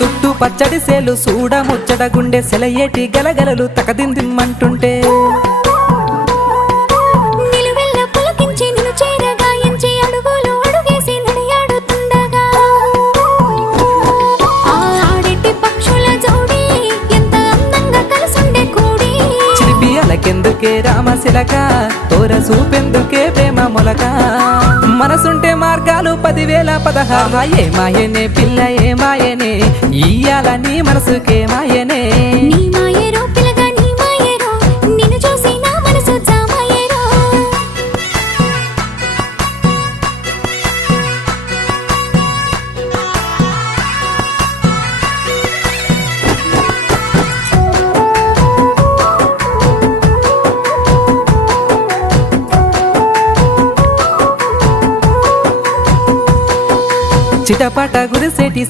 చుట్టూ పచ్చడి సేలు చూడ ముచ్చట గుండె సెలయేటి గలగలలు తకదిందిమ్మంటుంటే నిలువెల్ల పులకించి నిన్ను చేరగాయించి అడుగులు అడుగేసి నడియాడుతుండగా ఆడెట్టి పక్షుల జోడి ఎంత అందంగా కలుసుండే కూడి చిలిపి అలకెందుకే రామశిలక తోర చూపెందుకే ప్రేమ మొలక మనసుంటే మార్గాలు 10,016 ఏ మాయనే పిల్ల ఏ మాయనే ఇయ్యాల నీ మనసుకే మాయనే నీ మాయేరో పిల్లగా నీ మాయేరో నిన్ను చూసి నా మనసు జామాయేరో చిటపట గురిసేటి